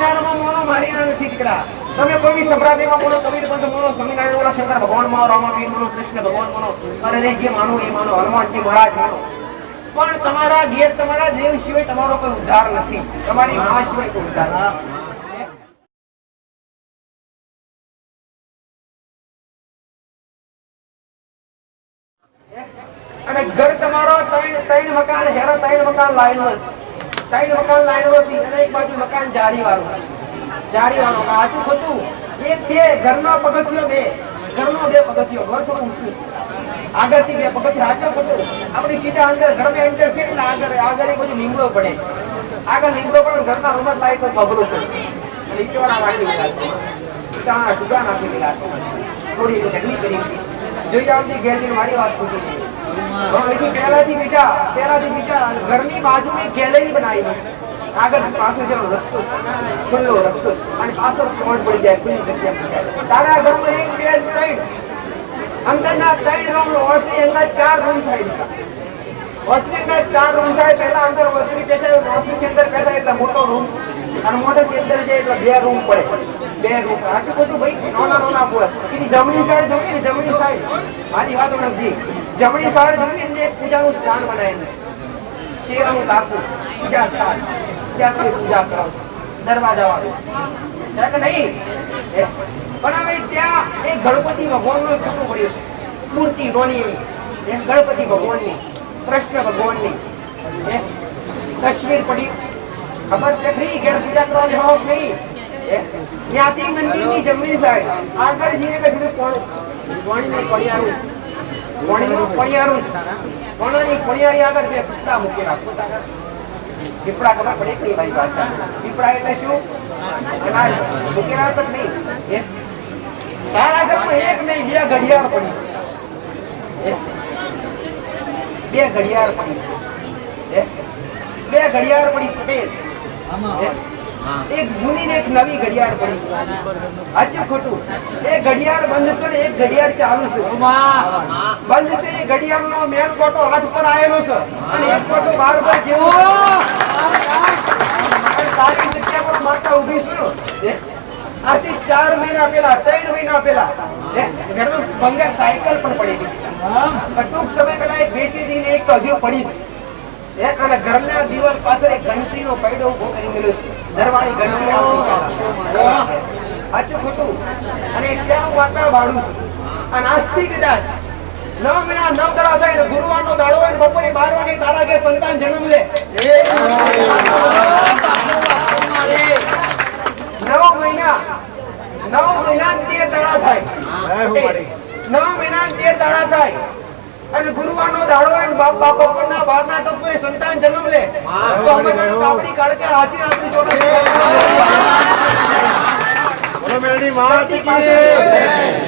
Swaminarayan mono Marina નથી દીકરા તમે કોઈ બી સંભળાવીમાં મોનો કબીર પંથ મોનો સ્વામિનારાયણ મોનો શંકર ભગવાન મોનો રામાવીર મોનો કૃષ્ણ ભગવાન મોનો અરે જે માનો એ માનો હનુમાનજી મહારાજ મોનો પણ તમારા ઘેર તમારા દેવ સિવાય તમારો કોઈ ઉદ્ધાર નથી તમારી માં સિવાય કોઈ ઉદ્ધાર અને ઘર તમારો ત્રણ મકાન હેરા ત્રણ મકાન લાઈન છે અને એક બાજુ મકાન જારી વાળું આટલું ખોટું એક બે ઘરનો પગથિયો બે પગથિયો ઘર થોડું ઊંચું આગળથી બે પગથિયા આચો ખોટું આપણી સીધા અંદર ઘરમાં એન્ટર છે એટલે આગળ એક બધું લીમડો પડે આગળ લીમડો પડે ઘરના રૂમમાં લાઈટ નો પગલું છે અને ઈટવાળા નાખી દીધા ટુકા નાખી દીધા થોડી ઢગલી કરી જોઈ આવતી ગેરજી મારી વાત પૂછી પહેલાથી બીજા ઘરની બાજુમાં ગેલેરી બનાવી આગળ પાછળ જેનો રસ્તો ખુલ્લો રસ્તો અને પાછળ પહોંચ પડી જાય ખુલ્લી જગ્યા તારા ઘરમાં એક બે ત્રણ અંદરના ત્રણ રૂમ ઓસરી અંદર 4 રૂમ થાય ઓસરી અંદર 4 રૂમ થાય પહેલા અંદર ઓસરી બેઠા ઓસરી અંદર બેઠા એટલે મોટો રૂમ અને મોટો ની અંદર જાય એટલે 2 રૂમ પડે 2 રૂમ આટલું બધું ભાઈ નાના બોલ એની જમણી સાઈડ જોઈ ને જમણી સાઈડ મારી વાત નથી જમણી સાઈડ જોઈને એક પૂજાનું સ્થાન બનાવેલું શેરાનું ટાંકું પૂજા સ્થાન ત્યાં કોઈ પૂજા કરો દરવાજા વાળું કે નહીં પણ હવે ત્યાં એક ગણપતિ ભગવાનનું ફોટો પડ્યો છે મૂર્તિ રોની એમ ગણપતિ ભગવાનની કૃષ્ણ ભગવાનની તસવીર પડી ખબર છે ખરી ઘેર પૂજા કરવાની હોવ નહીં ત્યાંથી મંદિરની જમણી સાઈડ આગળ જઈએ કે પાણીનું પણિયારું પણિયારી આગળ બે પીપળા મૂકેલા પીપળા ખબર પડે કે મારી ભાષા પીપળા એટલે શું મૂકેલા તો નહીં તારા ઘરમાં એક નહીં બે ઘડિયાળ પડી સફેદ એક જૂની ને એક નવી ઘડિયાળ પડી સાચું ખોટું એક ઘડિયાળ બંધ છે ને એક ઘડિયાળ ચાલુ છે બંધ છે એ ઘડિયાળ નો મેન કોટો 8 પર આવેલો છે અને એક કોટો 12 પર જેવો સારી જગ્યા પર માતા ઊભી છે આથી 4 મહિના પહેલા 3 મહિના પહેલા ઘરમાં ભંગાર સાયકલ પણ પડી ગઈ ટૂંક સમય પહેલા એક વેચી દીને એક તો હજુ પડી છે અને ઘરના દિવાલ પાછળ એક ઘંટીનો પૈડો ઉભો કરી મેલ્યો છે દરવાળી ઘંટી સાચું ખોટું અને ત્યાં માતા ભાડું છે અને આજથી કદાચ 9 મહિના 9 દાડા થાય ને ગુરુવારનો દાડો હોય ને બપોરે 12 વાગે તારા ઘેર સંતાન જન્મ લે 9 મહિના 13 દાડા થાય 9 મહિના 13 દાડા થાય અને ગુરુવારનો દાડો હોય બપોરના 12ના ટપોએ સંતાન જન્મ લે તો અમે આપણી કાળકે હાચી આપણી જોડે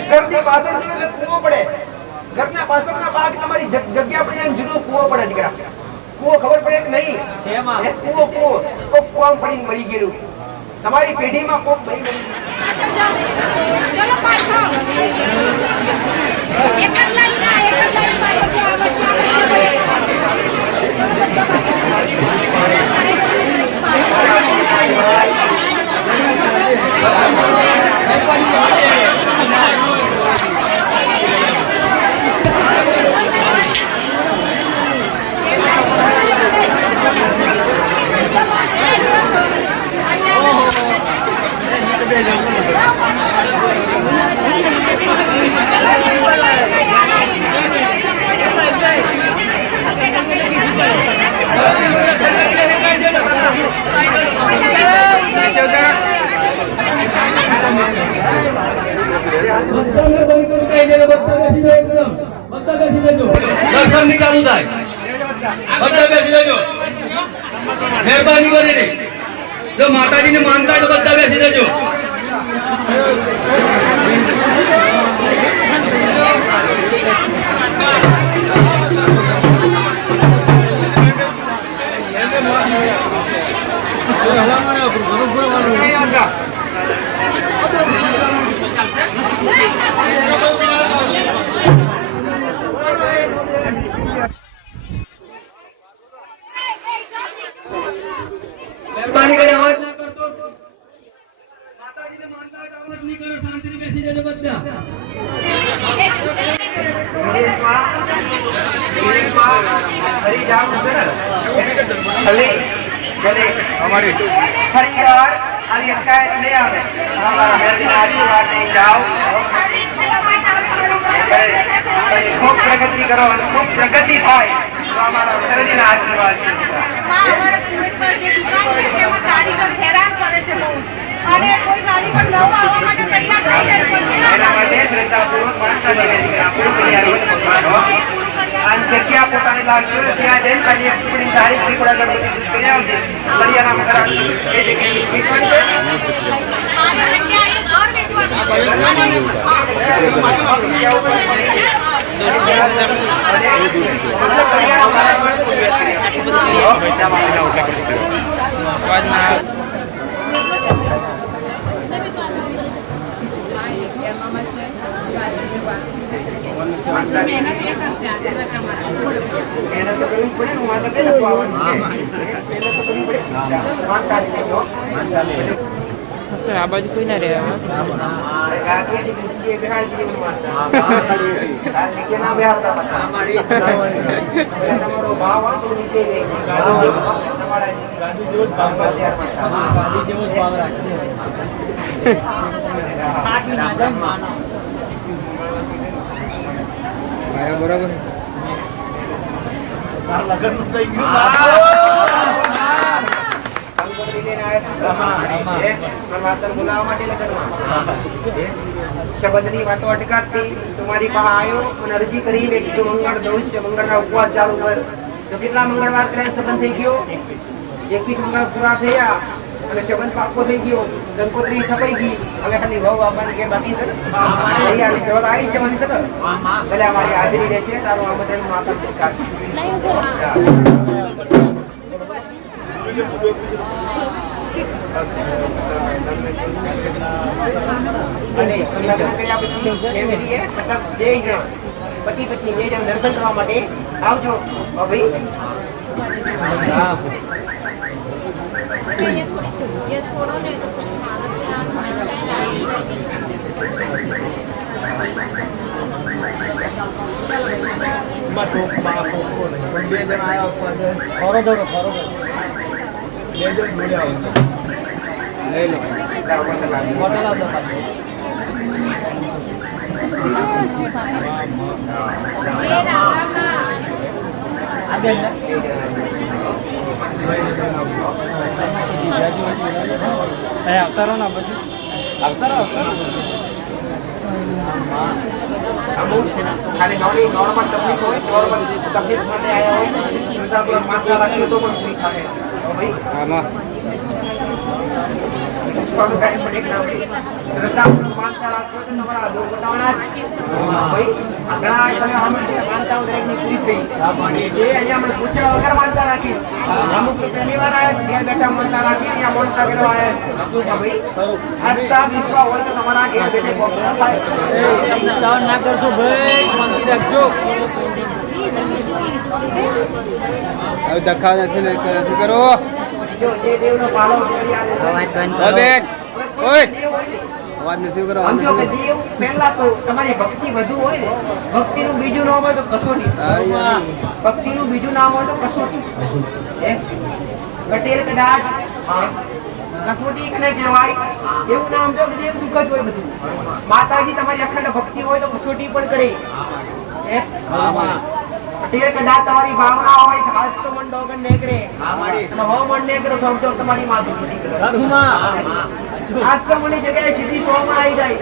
ઘરની પાછળ કૂવો પડે ઘરના પાછળના ભાગ તમારી જગ્યા પડી જાય જુદો કૂવો પડે દીકરા કૂવો ખબર પડે કે નહીં કૂવો કોક કૂવામાં પડીને મરી ગયેલું તમારી પેઢીમાં કોક ભાઈ મરી દર્શન ની ચાલુ થાય બધા બેસી જજો મહેરબાની કરીને જો માતાજીને માનતા હોય તો બધા બેસી જજો કરો શાંતિથી બેસી જજો બધા ખૂબ પ્રગતિ કરો અને ખૂબ પ્રગતિ થાય તો અમારા શરીરના આશીર્વાદ છે. એના માટે શ્રદ્ધાપૂર્વક અને જગ્યા પોતાની લાગશે ત્યાં જઈને ખાલી આપણી તારીખ નીકળ્યા ગણપતિ કરી આવશે કરિયાના મકરા એ આ બાજુ કોઈ ના રહે તમારો ભાવ નીચે બરાબર શબ્દની વાતો અટકાતી તમારી પાસે આવ્યો અને અરજી કરી મેં કીધું મંગળ દોષ છે, મંગળના ઉપવાસ ચાલુ કર. તો કેટલા મંગળવાર કર્યા સંબંધ થઈ ગયો? 21 મંગળ પૂરા થયા અને સંબંધ પાકો થઈ ગયો. ગણપતિ છપાઈ ગઈ. હવે ખાલી વહુ આપવાની કે બાકી છે તૈયાર જવા આવી જવાની છે. ભલે અમારી હાજરી રહેશે તારું આમંત્રણ માતા સ્વીકાર પતિ પત્ની બે જણ દર્શન કરવા માટે આવજો. ભાઈ આવતારો ના પછી આવતારો ખાલી નોર્મલ તકલીફ હોય, નોર્મલ તકલીફ માટે આવ્યા હોય શ્રદ્ધાપૂર્વક માનતા રાખીએ તો પણ પૂરી થાય. ભાઈ પૂછવાનું કાંઈ પણ એક ના હોય. શ્રદ્ધાપૂર્વક માનતા રાખો તો તમારા દુઃખ બતાવવાના જ છે. ભાઈ ઘણા તમે સાંભળ્યું છે માનતાઓ દરેકની પૂરી થઈ. એ અહીંયા મને પૂછ્યા વગર માનતા રાખી. અમુક તો પહેલી વાર આવ્યા છે, ઘેર બેઠા માનતા રાખી ત્યાં માનતા કરવા આવ્યા છે. ભાઈ આસ્થા વિશ્વાસ હોય તો તમારા ઘેર બેઠે પોતા થાય. ના કરશો ભાઈ, શાંતિ રાખજો. હવે દખા નથી કરો. જો જે દેવનો પાલો અવાજ નથી કરો. સમજો કે દેવ પહેલા તો તમારી ભક્તિ વધુ હોય ને, ભક્તિનું બીજું નામ હોય તો કસોટી. ભક્તિનું બીજું નામ હોય તો કસોટી. પટેલ કદાચ કસોટી કને કહેવાય એવું નામ જો કે દેવ દુઃખ જ હોય બધું. માતાજી તમારી અખંડ ભક્તિ હોય તો કસોટી પણ કરે. પટેલ કદાચ તમારી ભાવના હોય તો હાથ તો મન ડોગન નેકરે અને હો મન નેકરે તો સમજો તમારી માં કસોટી કરે. 800 મની જગ્યાએ સીધી 100 માં આવી જાય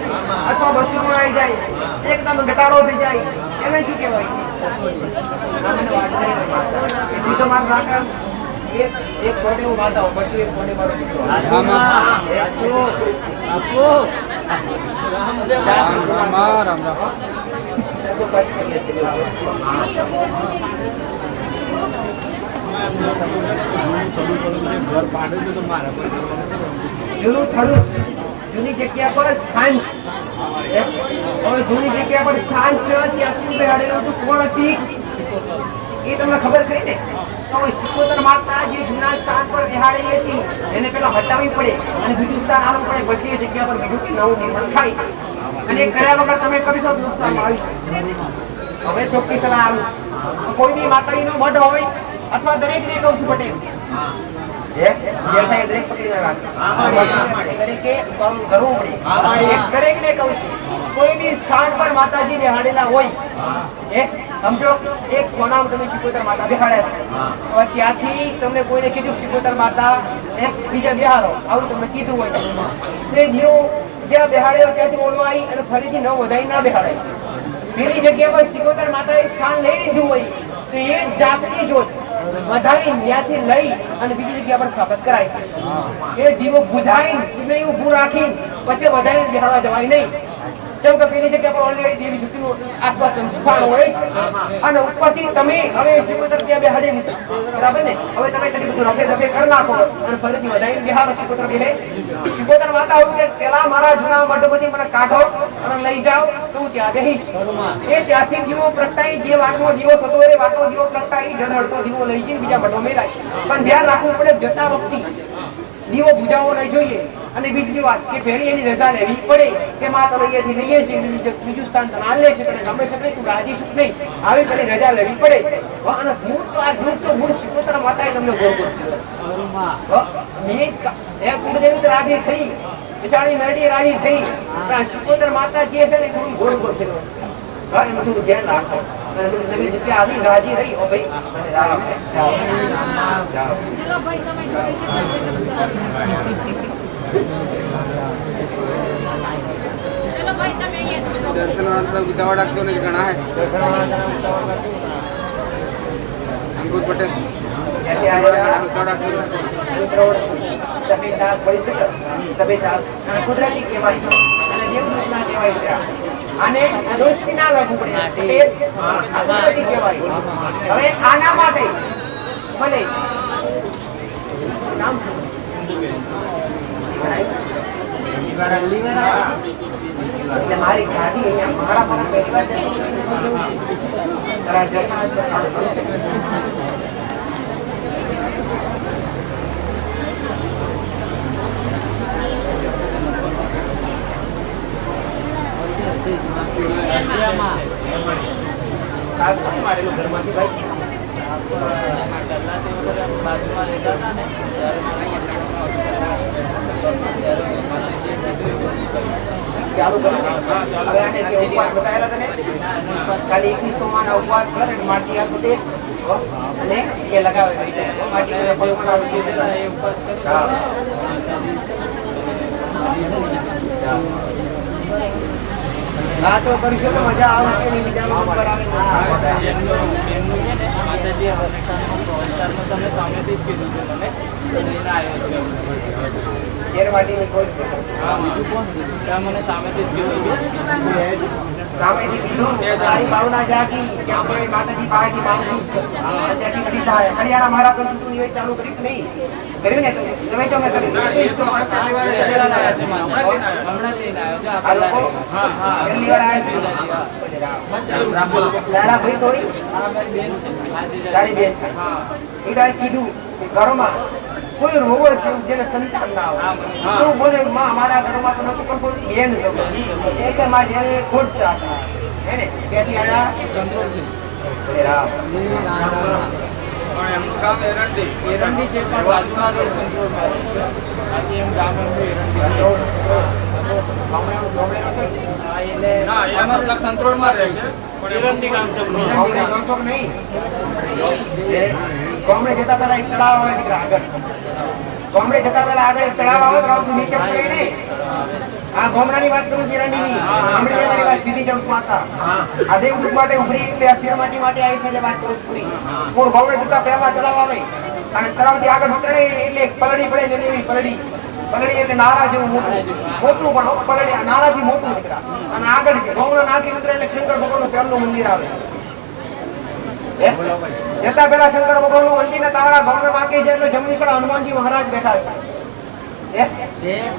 અથવા 200 માં આવી જાય, એકદમ ઘટાડો થઈ જાય, એને શું કહેવાય? એટલી તો મારું રાખણ એક કોને હું માતા હું બધું એક કોને મારો દીકરો. જૂનું થડું જૂની જગ્યા પર સ્થાન છે. હવે જૂની જગ્યા પર સ્થાન છે ત્યાં શું બેહાડેલું હતું? કોણ હતી? એ એ તમને ખબર કરી ને તો સિકોતર માતા જે જૂના સ્થાન પર બેહાડેલી હતી એને પેલા હટાવવી પડે અને બીજું સ્થાન આવવું પડે પછી એ જગ્યા પર બીજું નવું નિર્માણ થાય અને એ કર્યા વગર તમે કરી શકો નુકસાન આવી હવે ચોખ્ખી સલાહ આવું કોઈ બી માતાજીનો મઢ હોય અથવા દરેકને કહું છું પટેલ દરેકને કહું છું કોઈ બી સ્થાન પર માતાજી બેહાડેલા હોય સમજો એક કોનામ તમે સિકોતર માતા બેહાડ્યા ત્યાંથી તમને કોઈને કીધું સિકોતર માતા બીજા બેહાડો આવું તમને કીધું હોય તે જીવ જ્યાં બેહાડ્યો ત્યાંથી બોલવા આવી અને ફરીથી નવ વધારી ના બેહાડાય પેલી જગ્યા પર સિકોતર માતાએ સ્થાન લઈ લીધું હોય તો એ જાતની જોત વધારી ત્યાંથી લઈ અને બીજી જગ્યા પર સ્થાપિત કરાય એ દીવો બુઝાઈને ઊભું રાખીને પછી વધારીને બેહાડવા જવાય નહીં જેમ કે પેલી જગ્યા પર ઓલરેડી દેવી શક્તિનું આસપાસ સ્થાન હોય અને ઉપરથી તમે હવે સિકોતર ત્યાં બેહાડેલી છે બરાબર ને હવે તમે કદી બધું રફે દફે કરી નાખો અને ફરીથી વધારીને બેહાડો સિકોતર બેહે સિકોતર માતા હોય કે પેલા મારા જૂના મઢમાંથી મને કાઢો અને લઈ જાઓ તો હું ત્યાં બેહીશ એ ત્યાંથી દીવો પ્રગટાઈ જે વાટનો દીવો થતો હોય એ વાટનો દીવો પ્રગટાઈ જળહળતો દીવો લઈ જઈને બીજા મઢમાં મેલાય પણ ધ્યાન રાખવું પડે જતા વખતે દીવો બુજાવવો નહીં જોઈએ અને બીજી વાત કે પહેલી એની રજા લેવી પડે કે માં તો અહીંયાથી લઈએ છીએ બીજું સ્થાન તને આલે છે તને ગમે છે નહીં તું રાજી છું નહીં આવી પેલી રજા લેવી પડે અને ધૂળ તો આ ધૂળ તો મૂળ સિકોતર માતાએ તમને ગોળ ગોળ રાજી થઈ વિશાળી મેરડી રાજી થઈ સિકોતર માતા જે છે ને થોડું ગોળ ગોળ ફેરવે એમાં થોડું ધ્યાન રાખો નવી જગ્યા આવી રાજી રહી ઓ ભાઈ ચલો ભાઈ તમે જોડે છે ચલો ભાઈ તમે અહીંયા દર્શન मतलब उतावड़ आते होने घना है अंकुर पटेल કુદરતી કહેવાય અને દેવદૂતના કહેવાય અને દોસ્તી ના લાગુ પડે આ કુદરતી કહેવાય હવે આના માટે મને નામ એટલે મારી ગાડી અહીંયા મારા પર પહેલી વાર મારેલું ઘરમાંથી ભાઈ ચાલુ કરો હવે આને જે ઉપવાસ બતાવેલા તને ખાલી 21 માના ઉપવાસ કર અને માટી આ કુટે અને એ લગાવે માટી કરે કોઈ પણ આવશે એ ઉપવાસ કર હા તો કરીશું તો મજા આવશે ને બીજામાં ઉપર આવે માતાજી અવસ્થામાં પહોંચાડમાં તમે સામેથી જ કીધું છે તમે લઈને આવ્યો છો શેરવાટીની કોઈ બીજું કોણ ત્યાં મને સામેથી જ કીધું સામેથી કીધું તારી ભાવના જાગી કે આપણે માતાજી પાસેથી માંગવું છે ત્યાંથી કરી થાય હરિયાણા મહારાજ તો તું નિવેદ ચાલુ કરી કે નહીં કર્યું ને તમે જો મેં કર્યું હમણાં લઈને આવ્યો પહેલી વાર આવ્યા લાલા ભાઈ કોઈ તારી બેન એ કાંઈ કીધું કે ઘરમાં કોઈ રોવર છે જેને સંતાન ના હોય તો બોલે માં મારા ઘરમાં તો નતું પણ કોઈ બેન છે એક માં જેને ખોટ છે હે ને ત્યાંથી આયા એમનું ગામ એરંડી છે પણ બાજુમાં રોડ સંતોષમાં આજે એમ ગામ એમનું એરંડી સંતોષમાં રહે છે પણ એરંડી ગામ છે ગામડે જતા પહેલા એક તળાવ આવે છે આગળ ગામડે જતા પહેલા આગળ એક તળાવ આવે તો નીચે પડે ને આ ગામડાની વાત કરું એરંડીની ગામડેની વાત સીધી જમ માતા આ દેવદૂત માટે ઉભરી એટલે આ શેરમાટી માટે આવી છે એટલે વાત કરું પૂરી પૂર ગામડે જતા પહેલા તળાવ આવે અને તળાવથી આગળ ઉતરે એટલે પલડી પડે ને એવી પલડી એટલે નાળા જેવું મોટું પણ પલડી આ નાળાથી મોટું દીકરા અને આગળ ગામડા નાખી ઉતરે એટલે શંકર ભગવાનનું પહેલું મંદિર આવે જતા પેલા શંકર ભગવાનનું મંદિર ને તારા ગામના નાખે છે એટલે જમણી સાઈડ હનુમાનજી મહારાજ બેઠા છે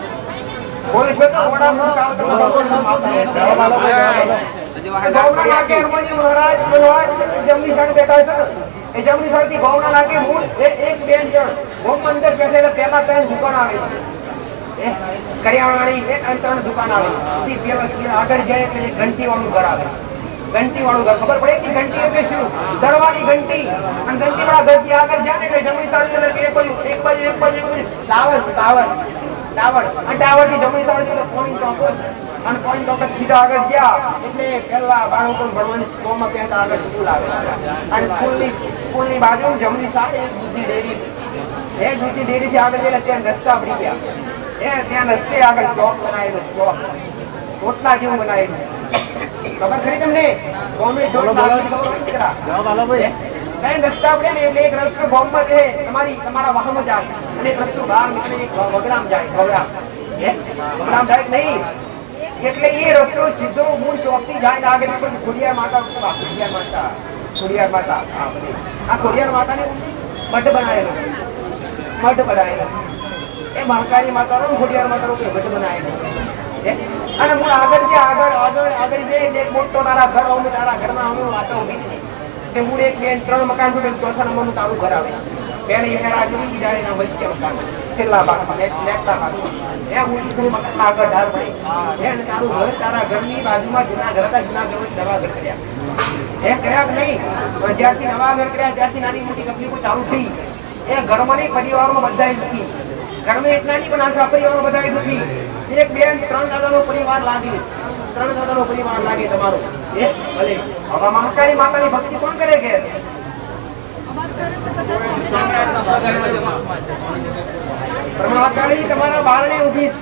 બોલે છે તો ઓડા મુકાવ તો ભગવાનનું માથે ગામના નાખે હનુમાનજી મહારાજ બોલવા જમણી સાઈડ બેઠા છે એ જમણી સાઈડ થી ભાવના લાગે મૂળ એક બે જણ ગોમ અંદર બેઠેલા પહેલા 3 દુકાન આવે એ કરિયાણાની એક અને 3 દુકાન આવે ઈ પેલા આગળ જાય એટલે એક ઘંટી વાળું ઘર આવે ઘંટી વાળું ઘર ખબર પડે કે ઘંટી એટલે શું દરવાળી ઘંટી અને ઘંટી વાળા ઘરથી આગળ જાય એટલે જમણી સાઈડ એટલે એક બાજુ ટાવર અને ટાવર થી જમણી સાઈડ એટલે પોઈન્ટ ઓફિસ અને પોઈન્ટ ઓફિસ સીધા આગળ ગયા એટલે પહેલા બાળકો ભણવાની સ્કૂલમાં પહેલા આગળ સ્કૂલ આવે અને સ્કૂલની બાજુ જમણી સાઈડ એક દૂધની ડેરી એ દૂધની ડેરી થી આગળ ગયેલા ત્યાં રસ્તા પડી ગયા ત્યાં રસ્તે આગળ ચોક બનાવેલો ચોક રોટલા જેવું બનાવેલું ખબર ખરી તમને બોમ્બે ચોક કઈ રસ્તા પડે ને એટલે એક રસ્તો બોમ્બમાં છે તમારા વાહનો જાય અને એક રસ્તો બહાર નીકળે એક વગડામ જાય નહીં એટલે એ રસ્તો સીધો મૂળ ચોક થી જાય આગળ પણ ખોડિયાર માતા આ ખોડિયાર માતાને મઠ બનાવેલો એ મહાકાળી માતાનો ખોડિયાર માતાનો મઠ બનાવેલો અને હું આગળ જઈ એક મોટો તારા ઘર આવું તારા ઘરના હું વાતો ઉભી તે હું એક બે 3 મકાન છોડે ચોથા નંબરનું તારું ઘર આવે પહેલી હેડા જોઈ બીજા એના વચ્ચે મકાન છેલ્લા ભાગમાં લેફ્ટના ભાગમાં એ ઊંચી થોડી મકાન આગળ ઢાળ પડી અને તારું ઘર તારા ઘરની બાજુમાં જૂના ઘર હતા જૂના ઘર નવા ઘર કર્યા એ કર્યા કે નહીં જ્યારથી નવા ઘર કર્યા ત્યારથી નાની મોટી તકલીફો ચાલુ થઈ એ ઘરમાં નહીં પરિવારમાં બધાય દુખી ઘરમાં એટલા નહીં પણ આખા પરિવારમાં બધાય દુખી એક બે 3 દાદાનો પરિવાર લાગે તમારો એ ભલે હવે મહાકાળી માતાની ભક્તિ કોણ કરે કે મહાકાળી તમારા બારણે ઊભી છે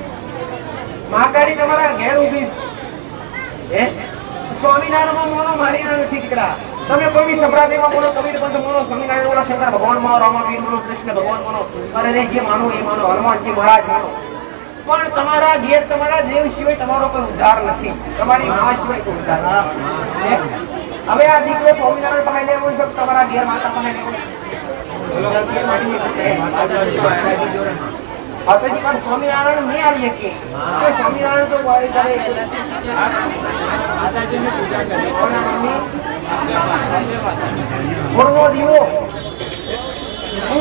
મહાકાળી તમારા ઘેર ઊભી છે સ્વામિનારાયણમાં મોનો મારીના નથી દીકરા તમે કોઈ બી સંપ્રદાયમાં મોનો કબીર પંથ મોનો સ્વામિનારાયણ મોનો શંકર ભગવાન મોનો રામાવીર મોનો કૃષ્ણ ભગવાન મોનો અરે રે જે માનો એ માનો હનુમાનજી મહારાજ માનો પણ તમારા ઘેર તમારા દેવ સિવાય તમારો કોઈ ઉદ્ધાર નથી તમારી મા સિવાય કોઈ ઉદ્ધાર નથી હવે આ દીકરો સ્વામિનારાયણ પાસે લેવો છે તમારા ઘેર માતા પાસે લેવો માતાજી પણ સ્વામિનારાયણ નહીં આવી શકીએ સ્વામિનારાયણ તો માતાજીની પૂજા કરે ગુરુનો દીવો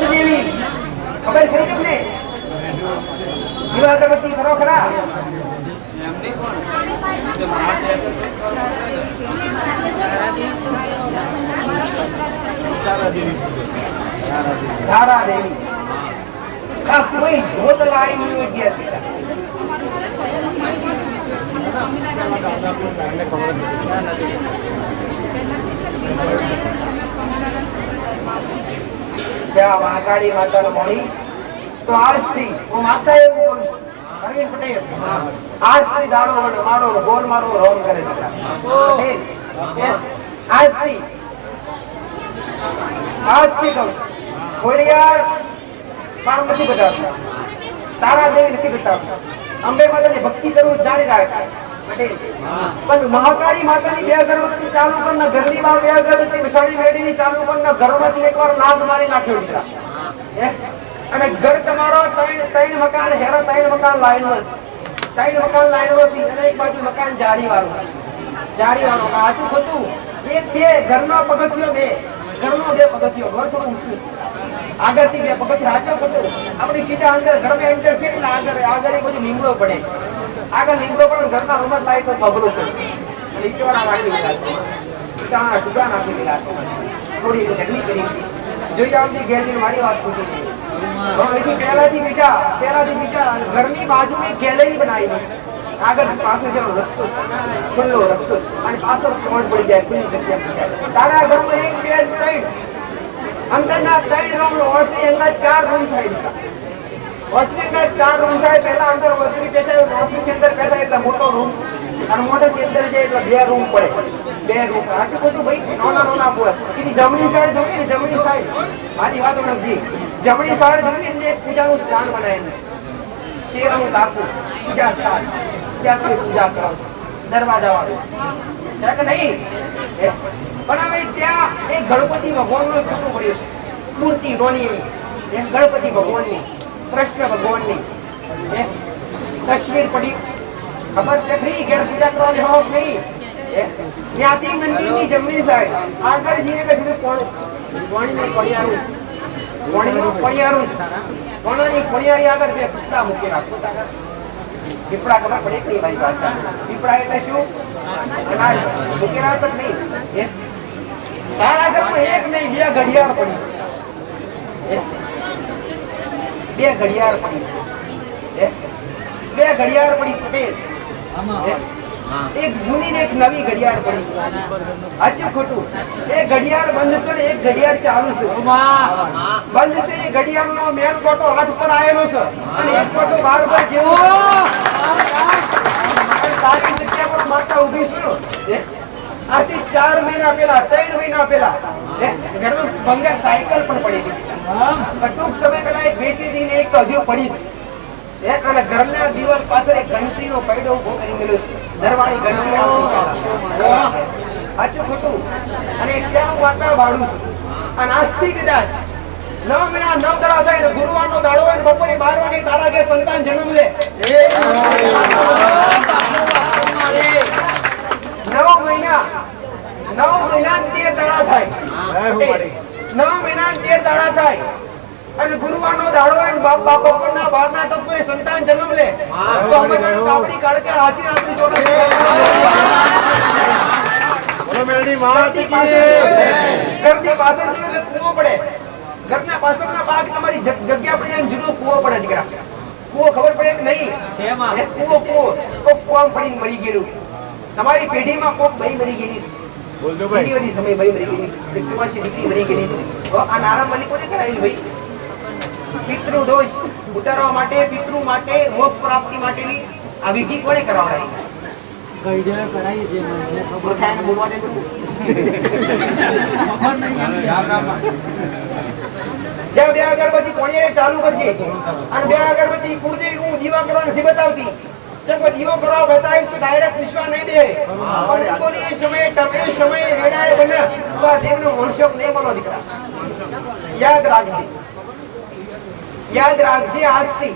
દેવી ખબર ખરી તમને દીવા અગરબત્તી કરો ખરા તારા દેવી આ કોઈ જોત લાઈ નહીં ગયા ત્યાં મહાકાળી માતાનો મળી તો આજથી હું માતા એવું બોલું અરવિંદ પટેલ આજથી દાડો મારો ગોલ મારો રોમ કરે છે આજથી કહું ખોડિયાર પાર નથી બતાવતા તારા દેવી નથી બતાવતા અંબે માતાની ભક્તિ કરવું જાણી રાખે પણ મહાકાળી માતાની બે અગરબત્તી ચાલુ પણ ઘરની બહાર બે અગરબત્તી વિશાળી મેળીની ચાલુ પણ ઘરમાંથી એકવાર નાદ મારી નાખ્યો દીકરા અને ઘર તમારો 3 મકાન હેરા 3 મકાન લાઈન વસ અને એક બાજુ મકાન જારી વાળું આજુ થતું એક બે ઘરનો પગથિયો બે પગથિયો ઘર થોડું ઊંચું આગળથી બે પગથિયા હાચો થતું આપણી સીધા અંદર ઘરમાં એન્ટર છે એટલે આગળ એક બધું લીમડો પડે આગળ લીમડો પડે ઘરના રૂમમાં લાઈટ પગલું પડે અને ઈટવાળા રાખી દીધા ટુકા નાખી દીધા થોડી ઢગલી કરી જોઈ આવતી ગેરજી મારી વાત પૂછી પહેલાથી બીજા ઘરની બાજુમાં ગેલેરી બનાવી આગળ પાસે જવાનો રસ્તો ખુલ્લો રસ્તો અને પાછળ કોણ પડી જાય ખુલ્લી જગ્યા તારા ઘરમાં એક બે 3 અંદરના 3 રૂમ ઓસરી એના 4 રૂમ થાય ઓસરીના 4 રૂમ થાય પહેલા અંદર ઓસરી બેઠા ઓસરી અંદર બેઠા એટલે મોટો રૂમ અને મોટો ની અંદર જાય એટલે 2 રૂમ પડે 2 રૂમ આજુ બધું ભાઈ નાના બોલ એની જમણી સાઈડ જોઈ ને જમણી સાઈડ મારી વાત સમજી જમણી સાઈડ જોઈ એટલે પૂજાનું સ્થાન બનાવેલું શેરનું ટાંકું પૂજા સ્થાન ત્યાં પૂજા કરો દરવાજા વાળું કે નહીં પણ હવે ત્યાં એક ગણપતિ ભગવાનનો ફોટો પડ્યો છે મૂર્તિ રોની એવી ગણપતિ ભગવાનની કૃષ્ણ ભગવાનની તસવીર પડી ખબર છે નહીં ઘેર પૂજા કરવાની હોક નહીં ત્યાંથી મંદિરની જમણી સાઈડ આગળ જઈને કશું કોણીનું પણિયારું કોણાની પણિયારી આગળ બે પીપળા મૂકી રાખો. પીપળા ખબર પડે કે નહીં મારી ભાષા? પીપળા એટલે શું? મૂકી રાખો જ નહીં. તારા ઘરમાં એક નહીં બે ઘડિયાળ પડી, બે ઘડિયાળ પડી, બે ઘડિયાળ પડી સફેદ, એક જૂની ને એક નવી ઘડિયાળ પડી. સાચું ખોટું? એક ઘડિયાળ બંધ છે ને એક ઘડિયાળ ચાલુ છે. બંધ છે એ ઘડિયાળ નો મેન કોટો 8 પર આવેલો છે અને એક કોટો 12 પર જેવો સારી જગ્યા પર માતા ઊભી છે. આથી 4 મહિના પહેલા 3 મહિના પહેલા ઘરમાં ભંગાર સાયકલ પણ પડી ગઈ. ટૂંક સમય પહેલા એક વેચી દીને એક તો હજુ પડી છે. અને ઘરના દિવાલ પાછળ એક ઘંટીનો પૈડો ઉભો કરી મેલ્યો છે. દરવાળી ઘંટી સાચું ખોટું? અને ત્યાં હું વાતા ભાડું છું. અને આજથી કદાચ 9 મહિના 9 દાડા થાય ને ગુરુવારનો દાડો હોય ને બપોરે 12 વાગે તારા ઘેર સંતાન જન્મ લે. 9 મહિના 13 દાડા થાય. 9 મહિના 13 દાડા થાય અને ગુરુવારનો દાડો હોય ને બાપ બપોરના 12ના ટપકોએ સંતાન જન્મ લે તો અમે ઘણું કાપડી કાઢ કે હાચી આપણી જોડે ઘરની પાછળ કૂવો પડે. ઘરના પાછળના ભાગ તમારી જગ્યા પડી જાય જુદો કૂવો પડે. દીકરા કૂવો ખબર પડે કે નહીં? કૂવો કોક કૂવામાં પડીને મરી ગયેલું. તમારી પેઢીમાં કોક ભાઈ મરી ગયેલી ડિલિવરી સમય ભાઈ મરી ગયેલી, કુંવાસી દીકરી મરી ગયેલી. આ નારામ મલી કોને કરાવેલી ભાઈ? પિતૃ દોષ ઉતારવા માટે, પિતૃ માટે, મોક્ષ પ્રાપ્તિ માટેની આ વિધિ કોને કરાવડાવી? બોલવા દે તું. જ્યાં બે અગરબત્તી કોણીએ ચાલુ કરજે અને બે અગરબત્તી કુળદેવી હું દીવા કરવાનું નથી બતાવતી. દીવો કરવા બતાવીશ ડાયરેક્ટ પૂછવા નહીં દે. પણ કોની સમયે ટકે સમયે વેડાએ બને તો આ દેવનો વંશક નહીં બનો. દીકરા યાદ રાખજે, યાદ રાખજે. આજથી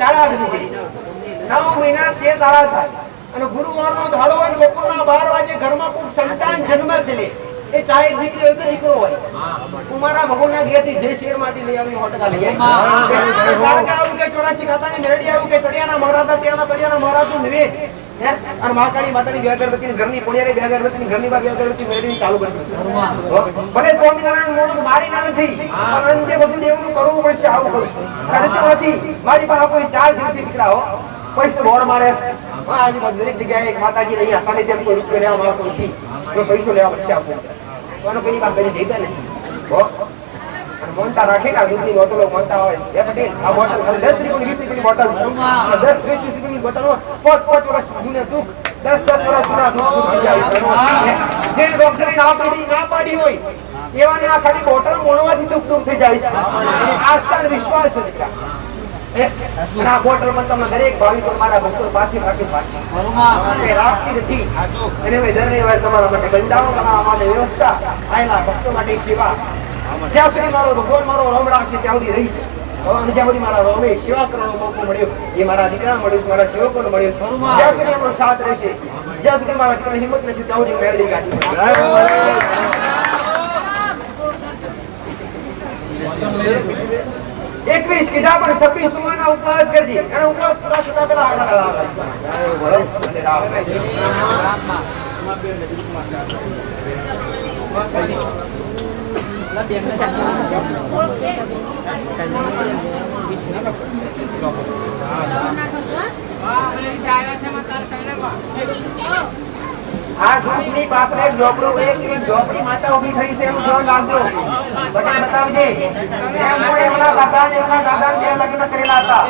તારા દીધી 9 મહિના 13 તારા થાય અને ગુરુવારનો ધાડો હોય બપોરના 12 વાગે ઘરમાં કોઈ સંતાન જન્મ દે. એ ચાહે દીકરી હોય કે દીકરો હોય. કુમારા ભગવાનના ઘેરથી જે શેરમાંથી લઈ આવી 100% લઈ આવી. દ્વારકા આવું કે 84 ખાતાની મેરડી આવું કે ચડિયાના મહારાજા ત્યાંના ચડિયાના મહારાજનું નિવેદ અને મહાકાળી માતાની બે અગરબત્તીની ઘરની પોણિયારે બે અગરબત્તીની ઘરની બાર બે અગરબત્તી મેળવી ચાલુ કરી. ભલે સ્વામિનારાયણ મોડું મારી ના નથી પણ અંતે બધું દેવનું કરવું પડશે. આવું કરું કરતો નથી. મારી પાસે કોઈ 4 દિવસથી દીકરા હો કોઈ તો બોર્ડ મારે આજુબાજુ દરેક જગ્યાએ એક માતાજી અહીં આસાની જેમ કોઈ રૂપિયા લેવા માંગતો નથી તો પૈસો લેવા પડશે. આપો કોનો કોઈની પાસે દેતા નથી. મોનતા રાખે કે દૂધની બોટલો મોનતા હોય એ પટેલ આ બોટલ ખાલી 10 રૂપિયાની 20 રૂપિયાની બોટલ 10-20 રૂપિયાની બોટલ 5 વર્ષ જૂના દુઃખ 10 વર્ષ જૂના દુઃખ થઈ જાય. જે ડોક્ટરે ના પાડી હોય એવાને આ ખાલી બોટલ મોણવાથી દુઃખ થઈ જાય. આસ્થા વિશ્વાસ છે દીકરા. આ બોટલ માં તમને દરેક ભાવિકો મારા ભક્તો પાછી રાખતી નથી. અને દર રવિવારે તમારા માટે બંધાવો બનાવવા માટે વ્યવસ્થા આયેલા ભક્તો માટે સેવા જ્યાં સુધી મારો ભગવાન મારો રોમ રાખશે ત્યાં સુધી રહીશ. અને જ્યાં સુધી મારા રોમે સેવા કરવાનો મોકો મળ્યો એ મારા દીકરા મળ્યું, મારા સેવકોને મળ્યો. જ્યાં સુધી અમારો સાથ રહેશે, જ્યાં સુધી મારા દીકરા હિંમત રહેશે ત્યાં સુધી મેળવી ગાડી. 21 કીધા પણ 26 સુવાના ઉપવાસ કરજે અને ઉપવાસ પૂરા થતા પહેલા આ ગ્રુપની પાછળ એક ઝોપડી માતા ઉભી થઈ છે એનું ધ્યાન રાખજો. બટન બતાવજે. એમના દાદા ને એમના દાદા 2 લગ્ન કરેલા હતા.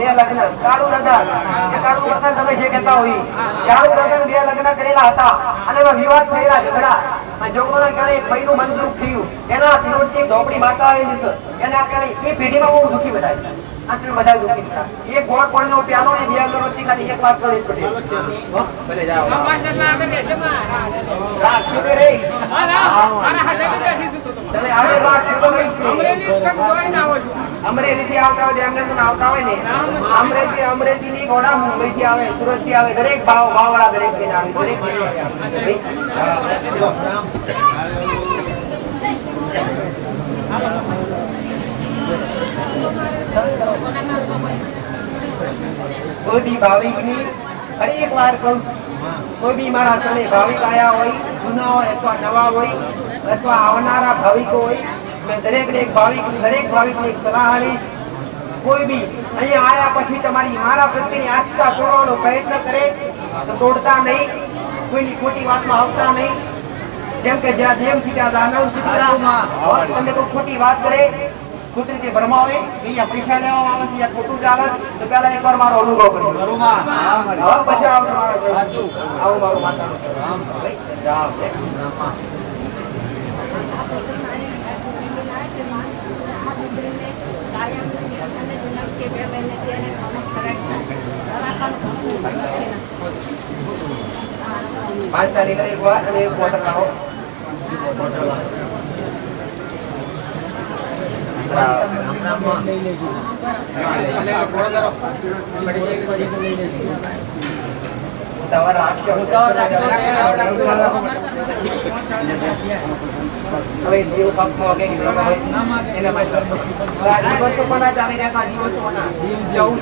2 લગ્ન કાળુ દાદા તમે જે કહેતા હોય કાળુ દાદા 2 લગ્ન કરેલા હતા અને એમાં વિવાદ થયેલા ઝઘડા. જોગોના કારણે એક ભાઈનું મન દુઃખ થયું. એના વિરોધથી ઝોપડી માતા આવેલી છે. એના કારણે એ પેઢીમાં બહુ દુઃખી બધા બધા દુઃખી હતા. એક ગોળ કોણનો પ્યાલો ને 2 અગરબત્તી ખાલી એક વાત કરી પડે. ભલે જાઓ રાખજો તે રે તમે આવે રાખજો તો અમરેલી થી આવતા હોય એમને તો આવતા હોય ને અમરેલી ની ઘોડા મુંબઈ થી આવે, સુરત થી આવે, દરેક ભાવવાળા દરેક ને આવે. દરેક કોઈ બી ભાવિકની ફરી એક વાર કહું છું, કોઈ બી મારા સણે ભાવિક આયા હોય, જૂના હોય અથવા નવા હોય અથવા આવનારા ભાવિકો હોય, મેં દરેકને એક ભાવિકને એક સલાહ આપીશ, કોઈ બી અહીંયા આયા પછી તમારી મારા પ્રત્યેની આસ્થા તોડવાનો પ્રયત્ન કરે તો તોડતા નહીં, કોઈની ખોટી વાતમાં આવતા નહીં. જેમ કે જ્યાં દેવ છે ત્યાં દાનવ છે, તમને કોઈ ખોટી વાત કરે, ખોટી રીતે ભરમાવે, અહીંયા પૈસા લેવામાં આવે છે, ત્યાં ખોટું ચાલે તો પહેલા એકવાર મારો અનુભવ કર્યો, હવે પછી આવડે મારો આવું મારું માતાનું રામ. પાંચ તારીખે એક વાર અને એક બોટલ લાવો. હવે દેવ પક્ષમાં વગે એના માટે આ દિવસો કોના ચાલી રહ્યા? દિવસોના 14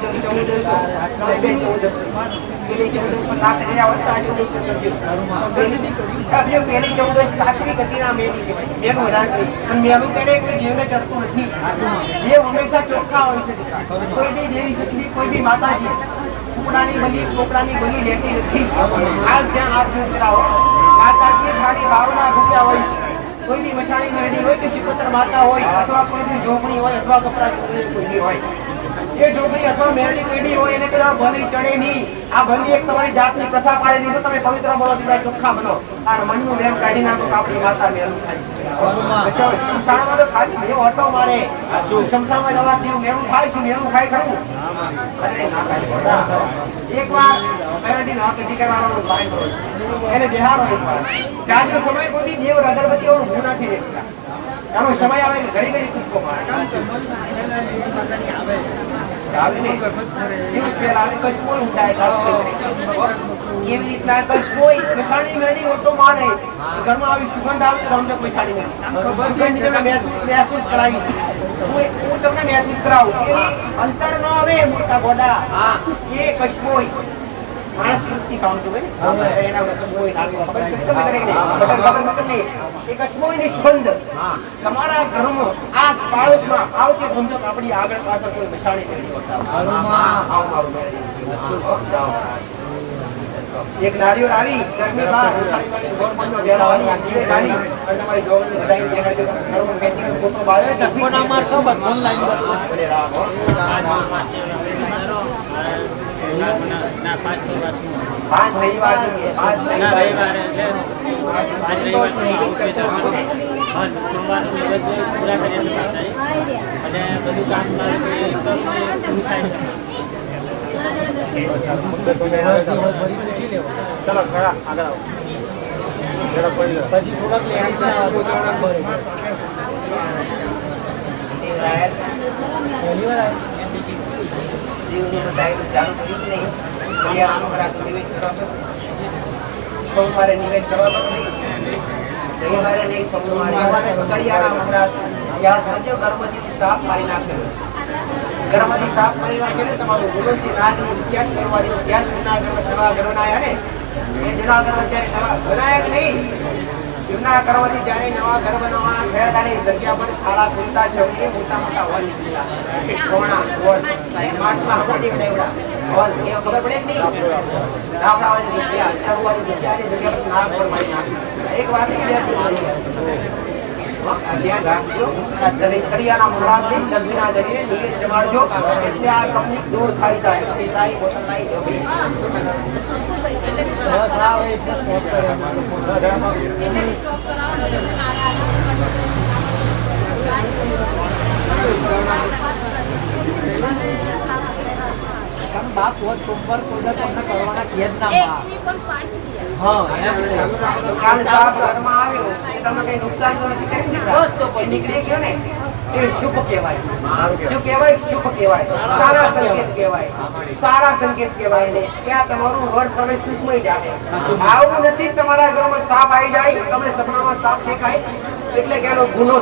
હંમેશા ચોખ્ખા હોય છે. કોઈ બી દેવી શક્તિ, કોઈ બી માતાજી કુકડાની બલી લેતી નથી. આ ધ્યાન આપજો કરાવો. માતાજી ખાલી ભાવના ભૂખ્યા હોય છે. કોઈ બી મશાણી મેળી હોય કે શિકોતર માતા હોય અથવા કોઈ બી ઝોપડી હોય અથવા કપરા કોઈ બી હોય, એ ઝોપડી અથવા મેરડી કોઈ બી હોય એને કદાચ ભલી ચડે નહીં. આ ભલી એક તમારી જાતની પ્રથા પાડેલી છે. તમે પવિત્ર બનો, દીકરા ચોખ્ખા બનો, આ મનનું વેમ કાઢી નાખો કે આપણી માતા મેલું થાય. શમશાનમાં તો ખાલી દેવ ઓટો મારે, શમશાનમાં જવા દેવ મેલું થાય છે, મેલું ખાય ખરું. એક વાર મેરડી નો હક દીકરાનો સાઈન કરો, એને બિહારો એક વાર. જાજો સમય કોઈ બી દેવ અગરબત્તી ઓર હું નથી દેખતા. એનો સમય આવે કે ઘડી ઘડી કૂદકો મારે. એવી રીતના કશકોઈ મશાણી મેરડી ઓટો મારે, ઘરમાં આવી સુગંધ આવે તો રમજો મશાણી મેરડી તમને મહેસૂસ કરાવી. હું તમને મહેસૂસ કરાવું. અંતર ન આવે મોટા ગોડા, એ કશકોઈ માણસ વૃત્તિ પામતું હોય ને એના કશકોઈ નાખો ખબર નહીં. એ કશકોઈની સુગંધ તમારા ઘરમાં આ પાડોશમાં આવતી સમજો કે આપણી આગળ પાછળ કોઈ મશાણી મેળવી હોતા. એક નારીઓ આવી ઘરની બહાર મશાણી ગવર્મેન્ટનો ઘેરાવાની આખી નારી અને તમારી જોવાની બધાઈ દેખાડજો. ઘરમાં બેસીને ફોટો બાળે ફોટા મારશો બસ ઓનલાઈન કરશો. બોલે રામ હો. પાંચ રવિવાર પછી થોડાક સોમવારે નિવેદ કરવાનો નહીં, રવિવારે નહીં, સોમવારે કડિયારા મહારાજ યાદ રાખજો. ગર્ભવતી સાપ મારી નાખેલો, ગર્ભવતી સાપ મારી નાખેલો. તમારું ગુરુજી નાગની ત્યાગ કરવાની, ત્યાગ નવા ગર્ભના ને એ જૂના ગર્ભ ત્યારે બનાયા જ નહીં. જૂના ગર્ભથી જ્યારે નવા ગર્ભ નવા થયા ત્યારે જગ્યા પર થાળા ખુલતા છે, એ મોટા મોટા હોલ નીકળ્યા, કોણા હોલ માટલા હમણાં નીકળ્યા હોલ. એ ખબર પડે જ નહીં. ગામડાઓની જગ્યા, ચારુવાળી જગ્યા, જગ્યા પર નાગ પર મારી નાખ્યું. એક વાત ધ્યાન રાખજો. કડિયાના મુરાદથી દર્દીના જઈને નિવેદ જમાડજો એટલે આ તકલીફ દૂર થઈ જાય. બોતલ લાવી બાપ હોત સોમવાર કોઈ તમને કરવાના કે જ ના કાલ સાહેબ ઘરમાં આવ્યો, તમે કઈ નુકસાન તો નથી કરી શકતા. નીકળી ગયો ને એ શુભ કહેવાય. શું કહેવાય? શુભ કહેવાય. સારા સંકેત કહેવાય. સારા સંકેત કહેવાય ને ત્યાં તમારું વર્ષ હવે સુખમય જાય. આવું નથી તમારા ઘરમાં સાપ આવી જાય, તમને સપનામાં સાપ દેખાય એટલે કે એનો ગુનો.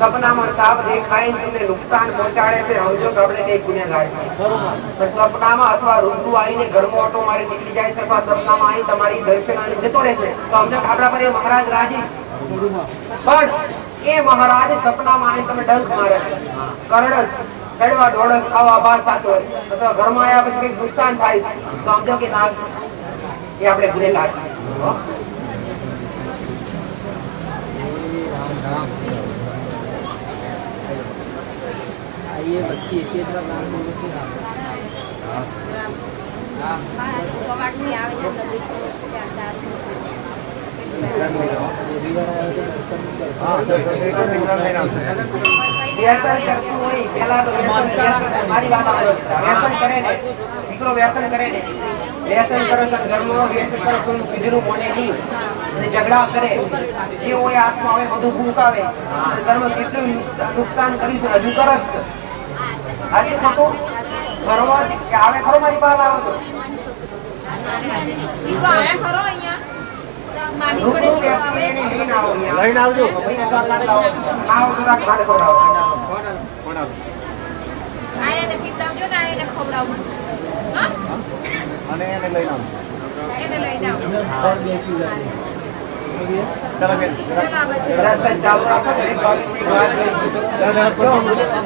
સપનામાં સાપ દેખાય તમને નુકસાન પહોંચાડે છે, સમજો કે આપણે કઈ ગુનેગાર છીએ. પણ સપનામાં અથવા રૂબરૂ આવીને ઘરમાં ઓટો મારી નીકળી જાય છે અથવા સપનામાં આવી તમારી દર્શન આવીને જતો રહેશે તો સમજો કે આપણા પર એ મહારાજ રાજી. પણ એ મહારાજ સપનામાં આવીને તમે ડંખ મારે છે, કરડસ ચડવા દોડસ આવા આભાસ થતો હોય અથવા ઘરમાં આવ્યા પછી કંઈક નુકસાન થાય છે તો સમજો કે ના, એ આપણે ગુનેગાર છીએ. ये बच्ची एक तरफ काम करती है કવાડની આવે છે તો દીકરો ચારદાર વ્યસન કરતું હોય પહેલા તો મારી વાત સાંભળો. વ્યસન કરે ને દીકરો, વ્યસન કરે ને, વ્યસન કરે છે ઘરમાં, વ્યસન કરે કોઈનું કીધેલું મોને નહીં અને ઝઘડા કરે, જે હોય આત્મા આવે બધું ભૂકાવે અને ઘરમાં કેટલું નુકસાન કરીશું હજુ કરે જ. આજે ખોટું ઘરમાં આવે ખરો મારી પાસે લાવો તો દીકરો આવે ખરો અહીંયા તો મારી જોડે રૂબરૂ દીકરો વ્યક્તિ આવે એને લઈને આવો અહીંયા. લઈને આવજો. ભાઈ અથવા કાઢ લાવો. ના આવો તો રાખ ખાડ ખવડાવો. આ એને પીવડાવજો ને આ એને ખવડાવજો. હા અને એને લઈને આવો એને લઈને આવો. ચલો બેન ચલો આ બાજુ. રસ્તા ચાલુ રાખો. એક બાજુથી એક બાજુ.